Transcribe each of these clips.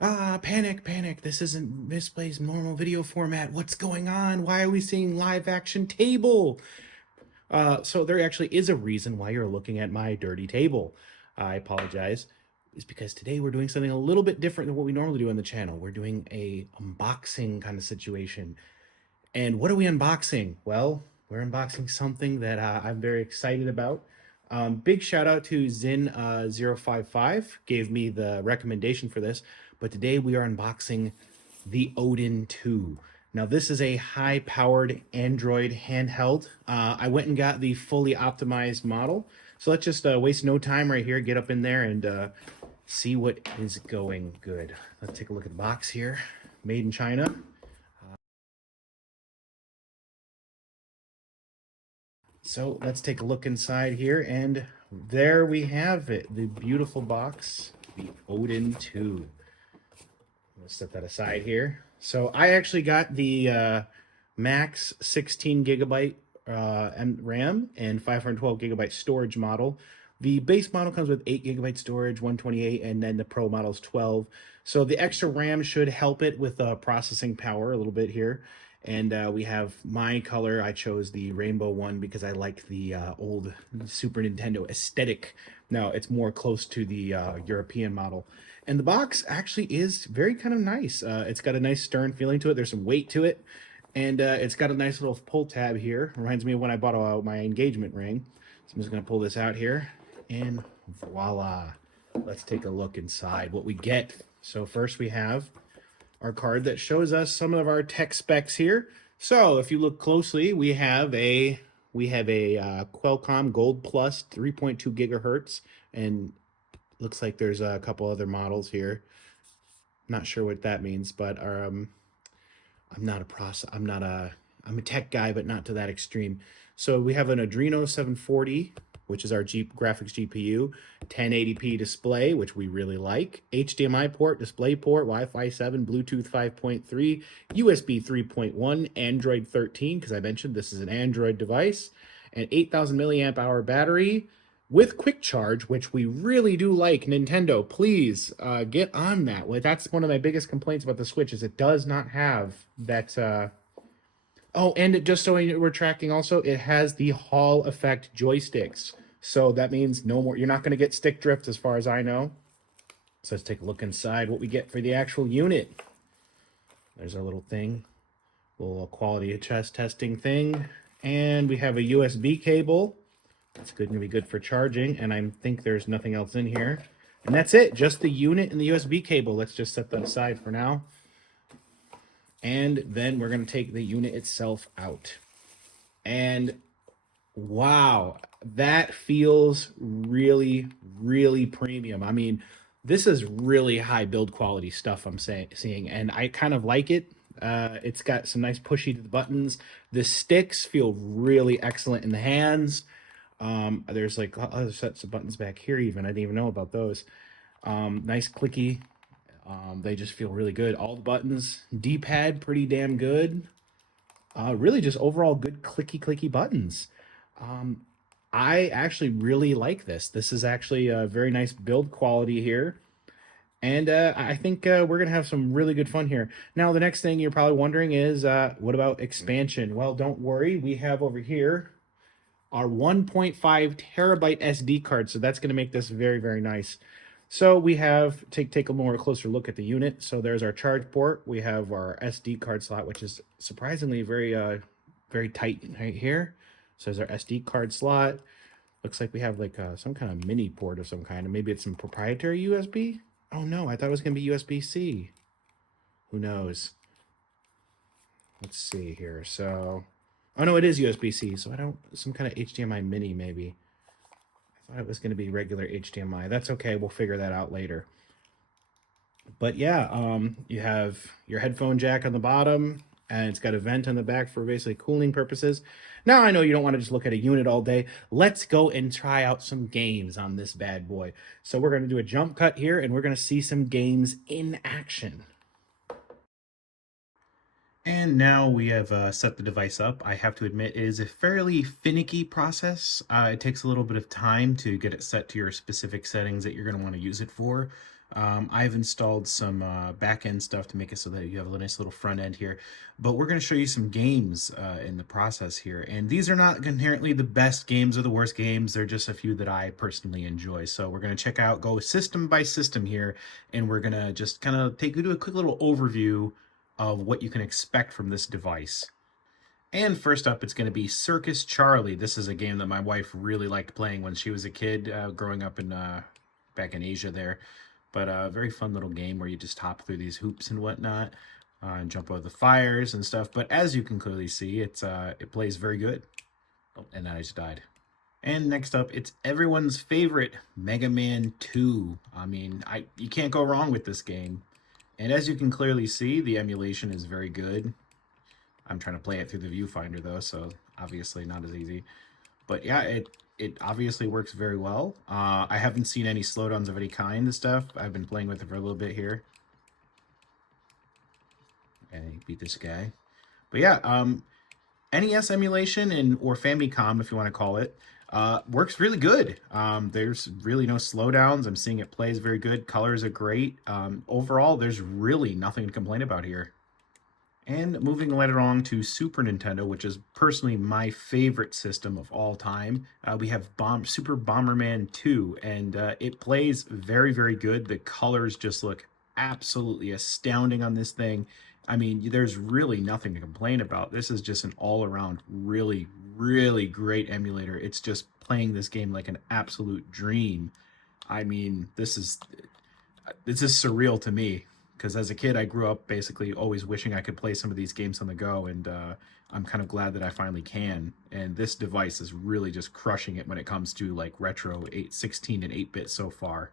Panic, panic. This isn't Misplay's normal video format. What's going on? Why are we seeing live action table? So there actually is a reason why you're looking at my dirty table. I apologize. It's because today we're doing something a little bit different than what we normally do on the channel. We're doing a unboxing kind of situation. And what are we unboxing? Well, we're unboxing something that I'm very excited about. Big shout out to Zin055, gave me the recommendation for this. But today we are unboxing the Odin 2. Now this is a high-powered Android handheld. I went and got the fully optimized model. So let's just waste no time right here, get up in there and see what is going good. Let's take a look at the box here. Made in China. So let's take a look inside here, and there we have it, the beautiful box, the Odin 2. Let's set that aside here. So I actually got the max 16 gigabyte RAM and 512 gigabyte storage model. The base model comes with 8 gigabyte storage, 128, and then the Pro model is 12. So the extra RAM should help it with processing power a little bit here. And we have my color. I chose the rainbow one because I like the old Super Nintendo aesthetic. Now it's more close to the European model. And the box actually is very kind of nice. It's got a nice stern feeling to it. There's some weight to it. And it's got a nice little pull tab here. Reminds me of when I bought my engagement ring. So I'm just going to pull this out here. And voila. Let's take a look inside what we get. So first we have our card that shows us some of our tech specs here. So if you look closely, we have a Qualcomm Gold Plus 3.2 gigahertz, and looks like there's a couple other models here. Not sure what that means, but I'm a tech guy, but not to that extreme. So we have an Adreno 740, which is our graphics GPU, 1080p display, which we really like, HDMI port, display port, Wi-Fi 7, Bluetooth 5.3, USB 3.1, Android 13, because I mentioned this is an Android device, an 8,000 milliamp hour battery with quick charge, which we really do like. Nintendo, please get on that. Well, that's one of my biggest complaints about the Switch is it does not have that. Oh, and just so we're tracking also, it has the Hall effect joysticks. So that means no more. You're not going to get stick drift as far as I know. So let's take a look inside what we get for the actual unit. There's our little thing, little quality chest testing thing. And we have a USB cable. That's going to be good for charging. And I think there's nothing else in here. And that's it, just the unit and the USB cable. Let's just set that aside for now. And then we're going to take the unit itself out. And wow, that feels really, really premium. I mean, this is really high build quality stuff I'm seeing, and I kind of like it. It's got some nice pushy to the buttons. The sticks feel really excellent in the hands. There's like other sets of buttons back here even. I didn't even know about those. Nice clicky. They just feel really good. All the buttons, D-pad, pretty damn good. Really just overall good clicky buttons. I actually really like this. This is actually a very nice build quality here. And I think we're going to have some really good fun here. Now, the next thing you're probably wondering is, what about expansion? Well, don't worry. We have over here our 1.5 terabyte SD card. So that's going to make this very, very nice. So we have, take a more closer look at the unit. So there's our charge port. We have our SD card slot, which is surprisingly very, very tight right here. So there's our SD card slot. Looks like we have like some kind of mini port of some kind. Or maybe it's some proprietary USB. Oh no, I thought it was going to be USB-C. Who knows? Let's see here. So, oh no, it is USB-C. So I don't, some kind of HDMI mini maybe. I thought it was going to be regular HDMI. That's okay. We'll figure that out later. But yeah, you have your headphone jack on the bottom, and it's got a vent on the back for basically cooling purposes. Now, I know you don't want to just look at a unit all day. Let's go and try out some games on this bad boy. So we're going to do a jump cut here, and we're going to see some games in action. And now we have set the device up. I have to admit, it is a fairly finicky process. It takes a little bit of time to get it set to your specific settings that you're going to want to use it for. I've installed some back end stuff to make it so that you have a nice little front end here. But we're going to show you some games in the process here. And these are not inherently the best games or the worst games. They're just a few that I personally enjoy. So we're going to check out, go system by system here. And we're going to just kind of take you to a quick little overview of what you can expect from this device. And first up, it's going to be Circus Charlie. This is a game that my wife really liked playing when she was a kid, growing up in back in Asia there. But a very fun little game where you just hop through these hoops and whatnot, and jump over the fires and stuff. But as you can clearly see, it plays very good. Oh, and I just died. And next up, it's everyone's favorite Mega Man 2. I mean, you can't go wrong with this game. And as you can clearly see, the emulation is very good. I'm trying to play it through the viewfinder though, so obviously not as easy. But yeah, it obviously works very well. I haven't seen any slowdowns of any kind and stuff. I've been playing with it for a little bit here. And beat this guy. But yeah, NES emulation or Famicom, if you want to call it, works really good. There's really no slowdowns. I'm seeing it plays very good. Colors are great. Overall, there's really nothing to complain about here. And moving right along to Super Nintendo, which is personally my favorite system of all time, we have Super Bomberman 2, and it plays very, very good. The colors just look absolutely astounding on this thing. I mean, there's really nothing to complain about. This is just an all-around really, really great emulator. It's just playing this game like an absolute dream. I mean, this is surreal to me because as a kid, I grew up basically always wishing I could play some of these games on the go, and I'm kind of glad that I finally can. And this device is really just crushing it when it comes to like retro 16 and 8-bit so far.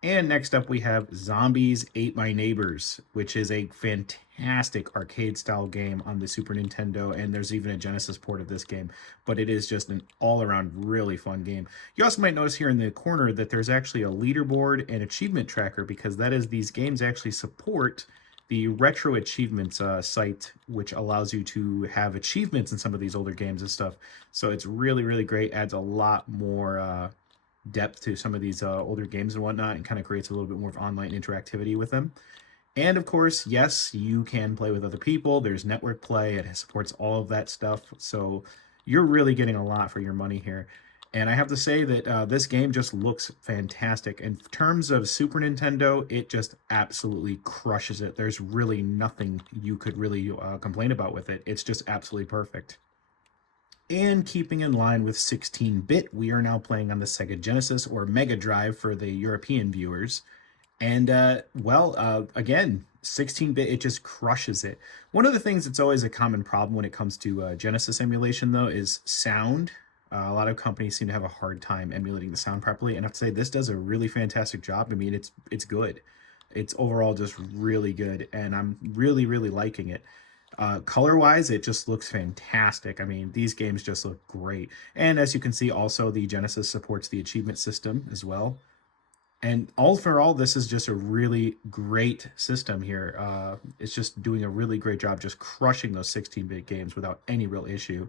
And next up, we have Zombies Ate My Neighbors, which is a fantastic arcade-style game on the Super Nintendo, and there's even a Genesis port of this game, but it is just an all-around really fun game. You also might notice here in the corner that there's actually a leaderboard and achievement tracker, because that is these games actually support the Retro Achievements site, which allows you to have achievements in some of these older games and stuff. So it's really, really great, adds a lot more depth to some of these older games and whatnot, and kind of creates a little bit more of online interactivity with them. And of course, yes, you can play with other people. There's network play. It supports all of that stuff. So you're really getting a lot for your money here. And I have to say that this game just looks fantastic. In terms of Super Nintendo, it just absolutely crushes it. There's really nothing you could really complain about with it. It's just absolutely perfect. And keeping in line with 16-bit, we are now playing on the Sega Genesis, or Mega Drive for the European viewers. And, again, 16-bit, it just crushes it. One of the things that's always a common problem when it comes to Genesis emulation, though, is sound. A lot of companies seem to have a hard time emulating the sound properly, and I have to say, this does a really fantastic job. I mean, it's good. It's overall just really good, and I'm really, really liking it. Color-wise, it just looks fantastic. I mean, these games just look great. And as you can see, also, the Genesis supports the achievement system as well. And all for all, this is just a really great system here. It's just doing a really great job just crushing those 16-bit games without any real issue.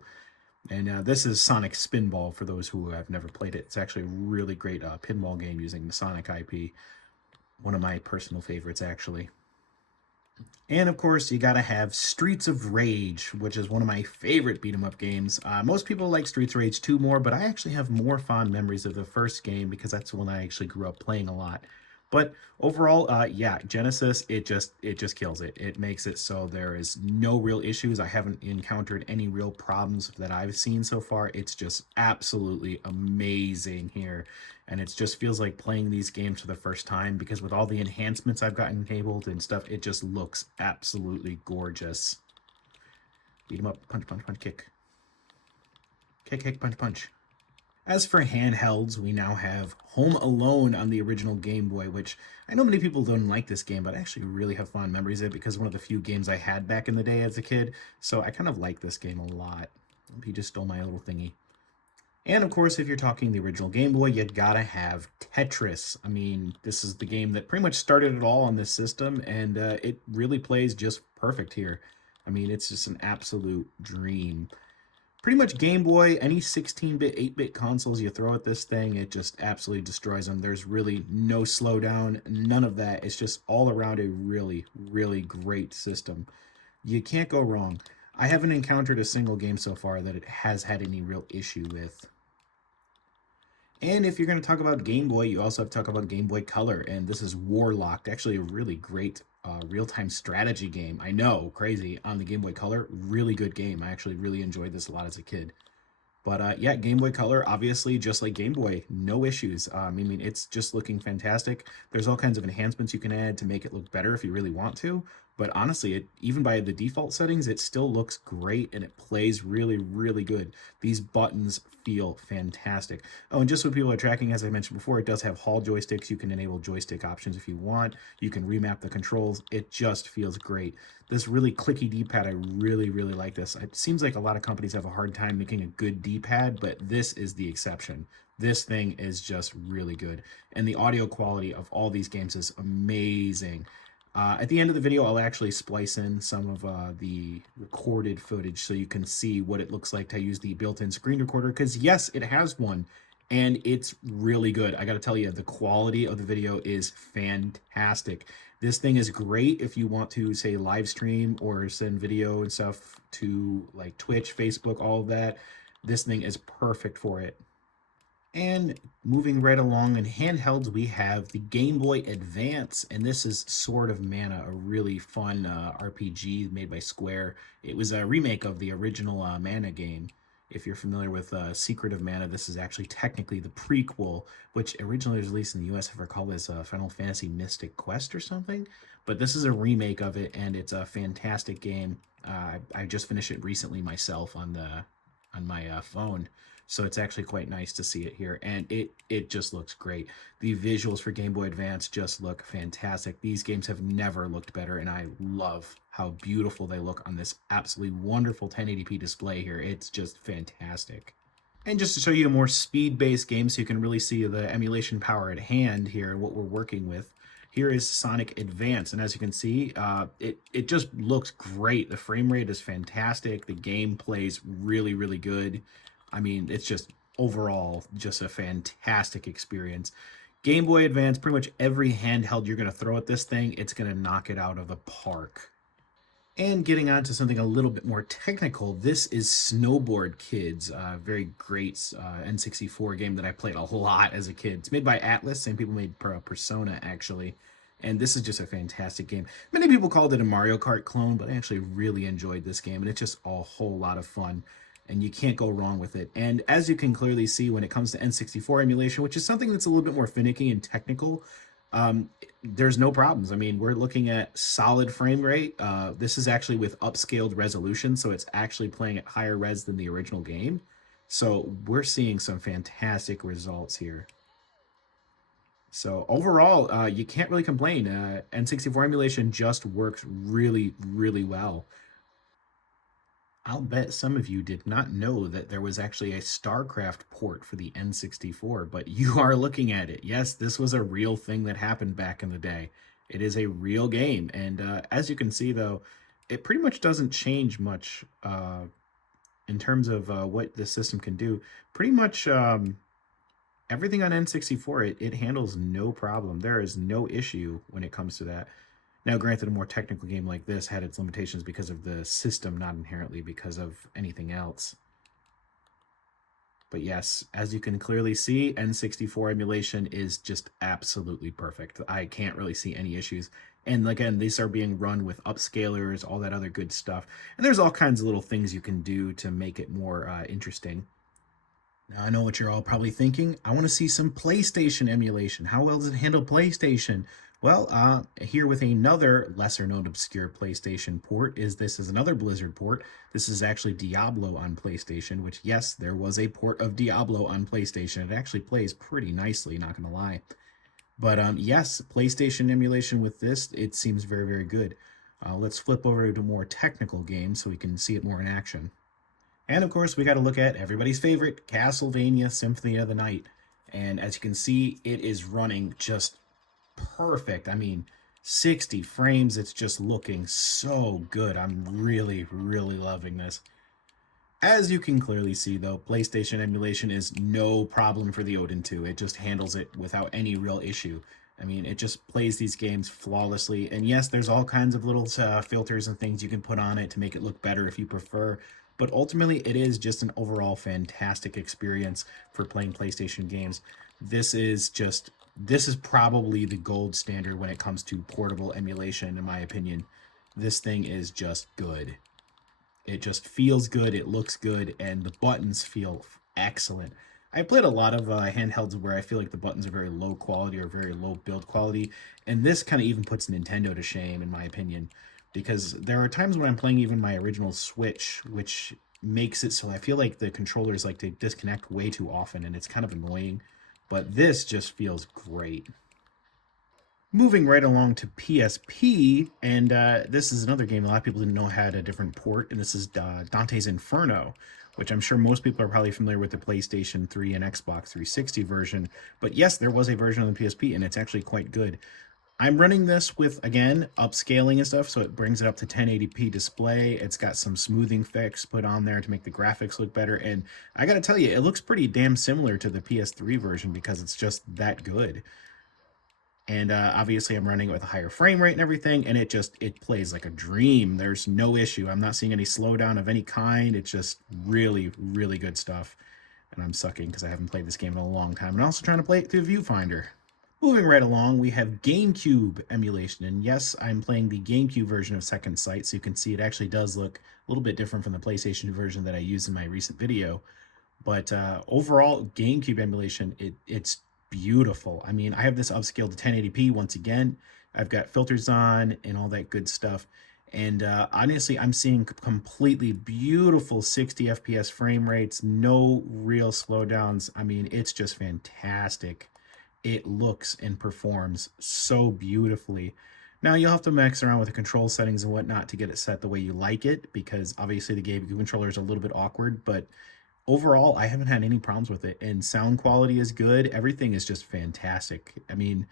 And this is Sonic Spinball for those who have never played it. It's actually a really great pinball game using the Sonic IP. One of my personal favorites, actually. And of course, you gotta have Streets of Rage, which is one of my favorite beat 'em up games. Most people like Streets of Rage 2 more, but I actually have more fond memories of the first game because that's the one I actually grew up playing a lot. But overall, yeah, Genesis, it just kills it. It makes it so there is no real issues. I haven't encountered any real problems that I've seen so far. It's just absolutely amazing here. And it just feels like playing these games for the first time because with all the enhancements I've gotten enabled and stuff, it just looks absolutely gorgeous. Beat 'em up, punch, punch, punch, kick. Kick, kick, punch, punch. As for handhelds, we now have Home Alone on the original Game Boy, which I know many people don't like this game, but I actually really have fond memories of it because one of the few games I had back in the day as a kid. So I kind of like this game a lot. He just stole my little thingy. And of course, if you're talking the original Game Boy, you gotta have Tetris. I mean, this is the game that pretty much started it all on this system, and it really plays just perfect here. I mean, it's just an absolute dream. Pretty much Game Boy, any 16-bit, 8-bit consoles you throw at this thing, it just absolutely destroys them. There's really no slowdown, none of that. It's just all around a really, really great system. You can't go wrong. I haven't encountered a single game so far that it has had any real issue with. And if you're going to talk about Game Boy, you also have to talk about Game Boy Color. And this is Warlocked, actually a really great real-time strategy game. I know, crazy, on the Game Boy Color. Really good game. I actually really enjoyed this a lot as a kid. But yeah, Game Boy Color, obviously, just like Game Boy, no issues. I mean, it's just looking fantastic. There's all kinds of enhancements you can add to make it look better if you really want to. But honestly, even by the default settings, it still looks great and it plays really, really good. These buttons feel fantastic. Oh, and just so people are tracking, as I mentioned before, it does have Hall joysticks. You can enable joystick options if you want. You can remap the controls. It just feels great. This really clicky D-pad, I really, really like this. It seems like a lot of companies have a hard time making a good D-pad, but this is the exception. This thing is just really good. And the audio quality of all these games is amazing. At the end of the video, I'll actually splice in some of the recorded footage so you can see what it looks like to use the built-in screen recorder, because yes, it has one, and it's really good. I gotta tell you, the quality of the video is fantastic. This thing is great if you want to, say, live stream or send video and stuff to like Twitch, Facebook, all of that. This thing is perfect for it. And moving right along in handhelds, we have the Game Boy Advance, and this is Sword of Mana, a really fun RPG made by Square. It was a remake of the original Mana game. If you're familiar with Secret of Mana, this is actually technically the prequel, which originally was released in the US, if I recall, as Final Fantasy Mystic Quest or something. But this is a remake of it, and it's a fantastic game. I just finished it recently myself on my phone. So it's actually quite nice to see it here, and it just looks great. The visuals for Game Boy Advance just look fantastic. These games have never looked better, and I love how beautiful they look on this absolutely wonderful 1080p display here. It's just fantastic. And just to show you a more speed-based game so you can really see the emulation power at hand here, what we're working with, here is Sonic Advance, and as you can see, it just looks great. The frame rate is fantastic. The game plays really, really good. I mean, it's just overall just a fantastic experience. Game Boy Advance, pretty much every handheld you're going to throw at this thing, it's going to knock it out of the park. And getting on to something a little bit more technical, this is Snowboard Kids, a very great N64 game that I played a lot as a kid. It's made by Atlas, same people made Persona, actually. And this is just a fantastic game. Many people called it a Mario Kart clone, but I actually really enjoyed this game, and it's just a whole lot of fun. And you can't go wrong with it. And as you can clearly see when it comes to N64 emulation, which is something that's a little bit more finicky and technical, there's no problems. I mean, we're looking at solid frame rate. This is actually with upscaled resolution, so it's actually playing at higher res than the original game. So we're seeing some fantastic results here. So overall, you can't really complain. N64 emulation just works really, really well. I'll bet some of you did not know that there was actually a StarCraft port for the N64, but you are looking at it. Yes, this was a real thing that happened back in the day. It is a real game, and as you can see, though, it pretty much doesn't change much in terms of what the system can do. Pretty much everything on N64, it handles no problem. There is no issue when it comes to that. Now, granted, a more technical game like this had its limitations because of the system, not inherently because of anything else. But yes, as you can clearly see, N64 emulation is just absolutely perfect. I can't really see any issues. And again, these are being run with upscalers, all that other good stuff. And there's all kinds of little things you can do to make it more interesting. Now, I know what you're all probably thinking. I want to see some PlayStation emulation. How well does it handle PlayStation? Well, here with another lesser-known obscure PlayStation port this is another Blizzard port. This is actually Diablo on PlayStation, which, yes, there was a port of Diablo on PlayStation. It actually plays pretty nicely, not going to lie. But, yes, PlayStation emulation with this, it seems very, very good. Let's flip over to more technical games so we can see it more in action. And of course, we got to look at everybody's favorite, Castlevania Symphony of the Night. And as you can see, it is running just perfect. I mean, 60 frames, it's just looking so good. I'm really, really loving this. As you can clearly see, though, PlayStation emulation is no problem for the Odin 2. It just handles it without any real issue. I mean, it just plays these games flawlessly. And yes, there's all kinds of little filters and things you can put on it to make it look better if you prefer. But ultimately, it is just an overall fantastic experience for playing PlayStation games. This is probably the gold standard when it comes to portable emulation, in my opinion. This thing is just good. It just feels good, it looks good, and the buttons feel excellent. I played a lot of handhelds where I feel like the buttons are very low quality or very low build quality, and this kind of even puts Nintendo to shame, in my opinion, because there are times when I'm playing even my original Switch, which makes it so I feel like the controllers like to disconnect way too often, and it's kind of annoying, but this just feels great. Moving right along to PSP, and this is another game a lot of people didn't know had a different port, and this is Dante's Inferno, which I'm sure most people are probably familiar with the PlayStation 3 and Xbox 360 version. But yes, there was a version on the PSP, and it's actually quite good. I'm running this with, again, upscaling and stuff, so it brings it up to 1080p display. It's got some smoothing fix put on there to make the graphics look better, and I gotta tell you, it looks pretty damn similar to the PS3 version because it's just that good. And obviously I'm running it with a higher frame rate and everything, and it plays like a dream. There's no issue. I'm not seeing any slowdown of any kind. It's just really, really good stuff. And I'm sucking because I haven't played this game in a long time. And also trying to play it through Viewfinder. Moving right along, we have GameCube emulation. And yes, I'm playing the GameCube version of Second Sight, so you can see it actually does look a little bit different from the PlayStation version that I used in my recent video. But overall, GameCube emulation, it's beautiful. I mean, I have this upscaled to 1080p once again. I've got filters on and all that good stuff. And honestly, I'm seeing completely beautiful 60 FPS frame rates, no real slowdowns. I mean, it's just fantastic. It looks and performs so beautifully. Now, you'll have to mess around with the control settings and whatnot to get it set the way you like it, because obviously the GameCube controller is a little bit awkward, but overall, I haven't had any problems with it, and sound quality is good. Everything is just fantastic. I mean,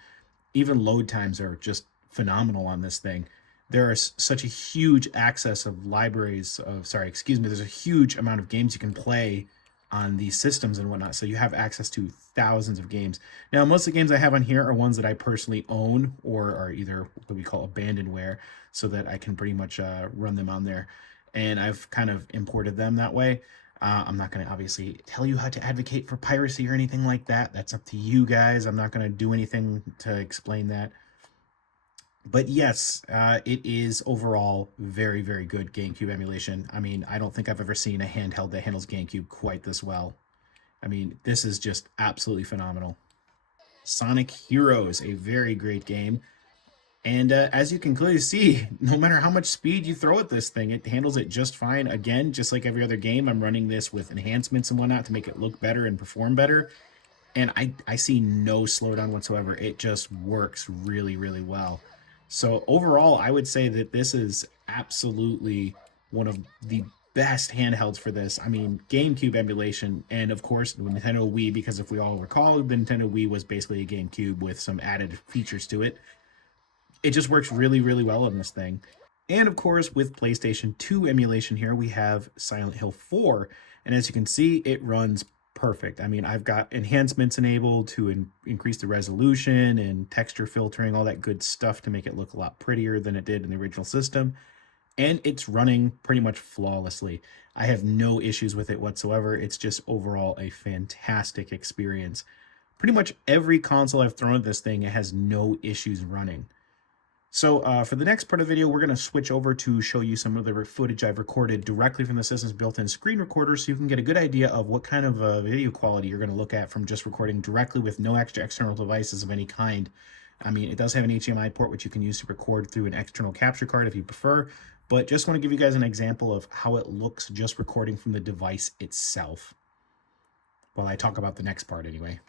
even load times are just phenomenal on this thing. There is such a huge access of libraries of, sorry, excuse me, there's a huge amount of games you can play on these systems and whatnot, so you have access to thousands of games. Now, most of the games I have on here are ones that I personally own or are either what we call abandonware, so that I can pretty much run them on there, and I've kind of imported them that way. I'm not going to obviously tell you how to advocate for piracy or anything like that. That's up to you guys. I'm not going to do anything to explain that. But yes, it is overall very, very good GameCube emulation. I mean, I don't think I've ever seen a handheld that handles GameCube quite this well. I mean, this is just absolutely phenomenal. Sonic Heroes, a very great game. And as you can clearly see, no matter how much speed you throw at this thing, it handles it just fine. Again, just like every other game, I'm running this with enhancements and whatnot to make it look better and perform better. And I see no slowdown whatsoever. It just works really, really well. So overall, I would say that this is absolutely one of the best handhelds for this. I mean, GameCube emulation, and of course, the Nintendo Wii, because if we all recall, the Nintendo Wii was basically a GameCube with some added features to it. It just works really, really well on this thing. And of course, with PlayStation 2 emulation here, we have Silent Hill 4. And as you can see, it runs perfect. I mean, I've got enhancements enabled to increase the resolution and texture filtering, all that good stuff to make it look a lot prettier than it did in the original system. And it's running pretty much flawlessly. I have no issues with it whatsoever. It's just overall a fantastic experience. Pretty much every console I've thrown at this thing, it has no issues running. So for the next part of the video, we're going to switch over to show you some of the footage I've recorded directly from the system's built-in screen recorder, so you can get a good idea of what kind of video quality you're going to look at from just recording directly with no extra external devices of any kind. I mean, it does have an HDMI port, which you can use to record through an external capture card if you prefer, but just want to give you guys an example of how it looks just recording from the device itself. While I talk about the next part anyway.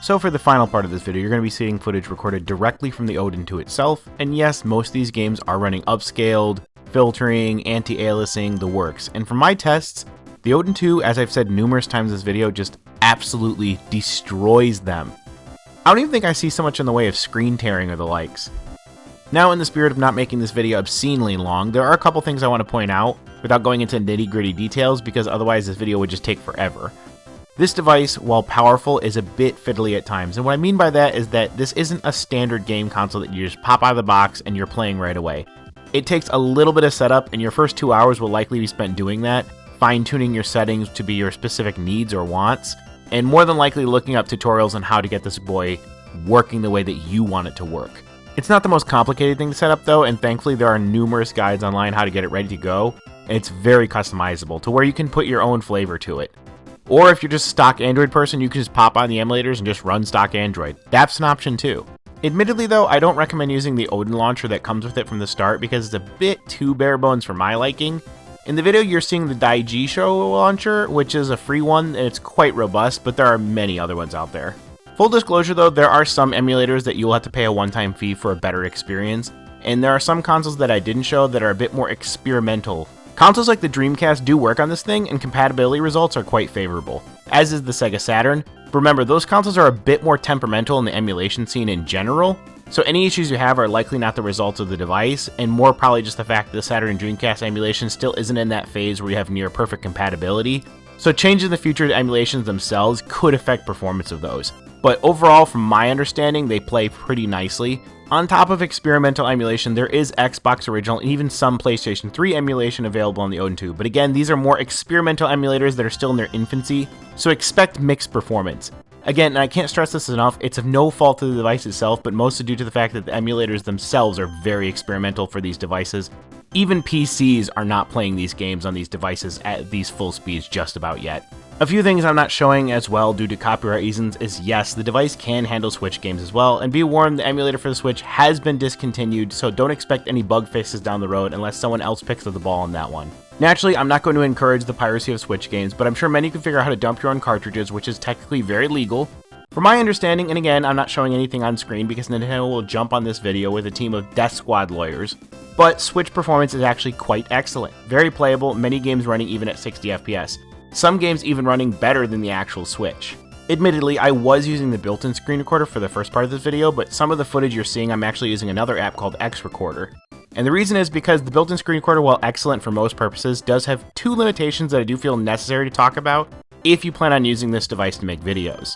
So for the final part of this video, you're going to be seeing footage recorded directly from the Odin 2 itself, and yes, most of these games are running upscaled, filtering, anti-aliasing, the works. And from my tests, the Odin 2, as I've said numerous times in this video, just absolutely destroys them. I don't even think I see so much in the way of screen tearing or the likes. Now, in the spirit of not making this video obscenely long, there are a couple things I want to point out. without going into nitty-gritty details because otherwise this video would just take forever. This device, while powerful, is a bit fiddly at times, and what I mean by that is that this isn't a standard game console that you just pop out of the box and you're playing right away. It takes a little bit of setup, and your first 2 hours will likely be spent doing that, fine-tuning your settings to be your specific needs or wants, and more than likely looking up tutorials on how to get this boy working the way that you want it to work. It's not the most complicated thing to set up though, and thankfully there are numerous guides online how to get it ready to go, and it's very customizable to where you can put your own flavor to it. Or if you're just a stock Android person, you can just pop on the emulators and just run stock Android. That's an option too. Admittedly though, I don't recommend using the Odin launcher that comes with it from the start because it's a bit too bare bones for my liking. In the video you're seeing the Daiji Show launcher, which is a free one and it's quite robust, but there are many other ones out there. Full disclosure though, there are some emulators that you'll have to pay a one-time fee for a better experience, and there are some consoles that I didn't show that are a bit more experimental. Consoles like the Dreamcast do work on this thing, and compatibility results are quite favorable, as is the Sega Saturn. But remember, those consoles are a bit more temperamental in the emulation scene in general, so any issues you have are likely not the result of the device, and more probably just the fact that the Saturn and Dreamcast emulation still isn't in that phase where you have near perfect compatibility, so changes in the future to emulations themselves could affect performance of those. But overall, from my understanding, they play pretty nicely. On top of experimental emulation, there is Xbox Original and even some PlayStation 3 emulation available on the Odin 2. But again, these are more experimental emulators that are still in their infancy, so expect mixed performance. Again, and I can't stress this enough, it's of no fault of the device itself, but mostly due to the fact that the emulators themselves are very experimental for these devices. Even PCs are not playing these games on these devices at these full speeds just about yet. A few things I'm not showing as well due to copyright reasons is yes, the device can handle Switch games as well, and be warned, the emulator for the Switch has been discontinued, so don't expect any bug fixes down the road unless someone else picks up the ball on that one. Naturally, I'm not going to encourage the piracy of Switch games, but I'm sure many can figure out how to dump your own cartridges, which is technically very legal. From my understanding, and again, I'm not showing anything on screen because Nintendo will jump on this video with a team of Death Squad lawyers, but Switch performance is actually quite excellent. Very playable, many games running even at 60 FPS. Some games even running better than the actual Switch. Admittedly, I was using the built-in screen recorder for the first part of this video, but some of the footage you're seeing I'm actually using another app called X Recorder. And the reason is because the built-in screen recorder, while excellent for most purposes, does have two limitations that I do feel necessary to talk about if you plan on using this device to make videos.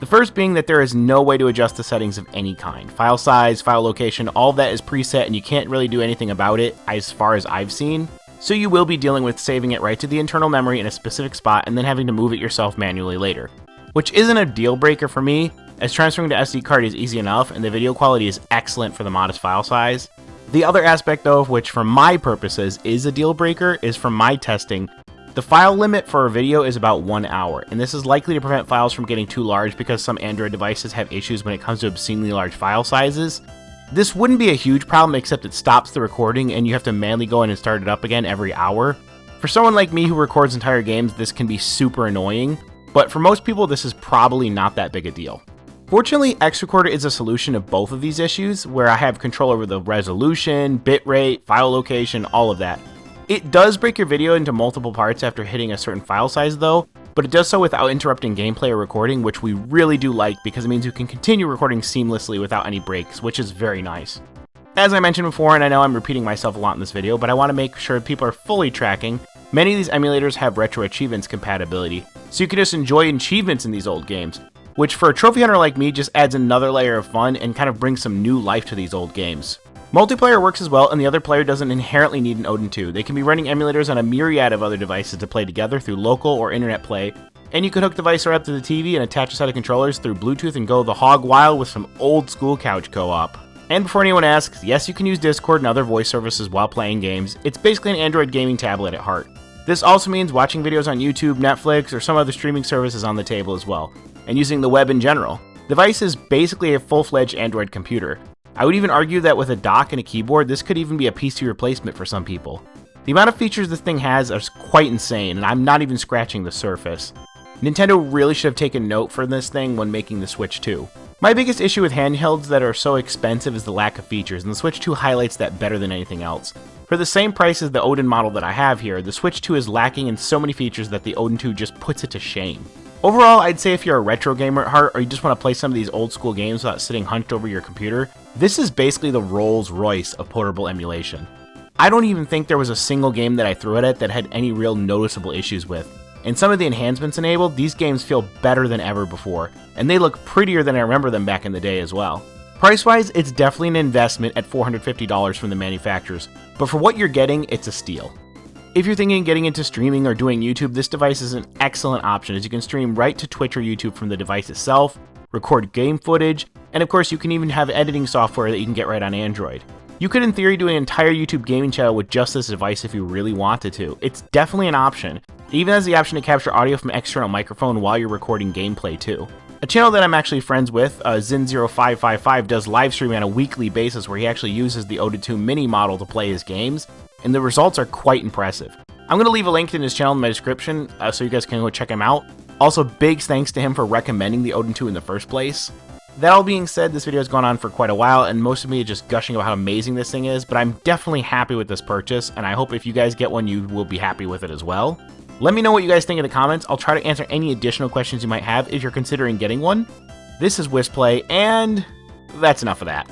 The first being that there is no way to adjust the settings of any kind. File size, file location, all of that is preset and you can't really do anything about it as far as I've seen. So you will be dealing with saving it right to the internal memory in a specific spot and then having to move it yourself manually later. Which isn't a deal breaker for me, as transferring to SD card is easy enough and the video quality is excellent for the modest file size. The other aspect though, which for my purposes is a deal breaker, is from my testing. The file limit for a video is about 1 hour, and this is likely to prevent files from getting too large because some Android devices have issues when it comes to obscenely large file sizes. This wouldn't be a huge problem except it stops the recording and you have to manually go in and start it up again every hour. For someone like me who records entire games, this can be super annoying, but for most people this is probably not that big a deal. Fortunately, X Recorder is a solution of both of these issues, where I have control over the resolution, bitrate, file location, all of that. It does break your video into multiple parts after hitting a certain file size though, but it does so without interrupting gameplay or recording, which we really do like because it means you can continue recording seamlessly without any breaks, which is very nice. As I mentioned before, and I know I'm repeating myself a lot in this video, but I want to make sure people are fully tracking, many of these emulators have retro achievements compatibility, so you can just enjoy achievements in these old games, which for a trophy hunter like me just adds another layer of fun and kind of brings some new life to these old games. Multiplayer works as well, and the other player doesn't inherently need an Odin 2. They can be running emulators on a myriad of other devices to play together through local or internet play, and you can hook the device right up to the TV and attach a set of controllers through Bluetooth and go the hog wild with some old school couch co-op. And before anyone asks, yes, you can use Discord and other voice services while playing games. It's basically an Android gaming tablet at heart. This also means watching videos on YouTube, Netflix, or some other streaming services on the table as well, and using the web in general. The device is basically a full-fledged Android computer. I would even argue that with a dock and a keyboard, this could even be a PC replacement for some people. The amount of features this thing has are quite insane, and I'm not even scratching the surface. Nintendo really should have taken note for this thing when making the Switch 2. My biggest issue with handhelds that are so expensive is the lack of features, and the Switch 2 highlights that better than anything else. For the same price as the Odin model that I have here, the Switch 2 is lacking in so many features that the Odin 2 just puts it to shame. Overall, I'd say if you're a retro gamer at heart, or you just want to play some of these old school games without sitting hunched over your computer, this is basically the Rolls Royce of portable emulation. I don't even think there was a single game that I threw at it that had any real noticeable issues with. And some of the enhancements enabled, these games feel better than ever before, and they look prettier than I remember them back in the day as well. Price-wise, it's definitely an investment at $450 from the manufacturers, but for what you're getting, it's a steal. If you're thinking of getting into streaming or doing YouTube, this device is an excellent option as you can stream right to Twitch or YouTube from the device itself, record game footage, and of course you can even have editing software that you can get right on Android. You could in theory do an entire YouTube gaming channel with just this device if you really wanted to. It's definitely an option. It even has the option to capture audio from an external microphone while you're recording gameplay too. A channel that I'm actually friends with, Zin0555, does live streaming on a weekly basis where he actually uses the Odin 2 mini model to play his games, and the results are quite impressive. I'm going to leave a link in his channel in my description so you guys can go check him out. Also, big thanks to him for recommending the Odin 2 in the first place. That all being said, this video has gone on for quite a while, and most of me is just gushing about how amazing this thing is, but I'm definitely happy with this purchase, and I hope if you guys get one, you will be happy with it as well. Let me know what you guys think in the comments. I'll try to answer any additional questions you might have if you're considering getting one. This is Wisplay, and that's enough of that.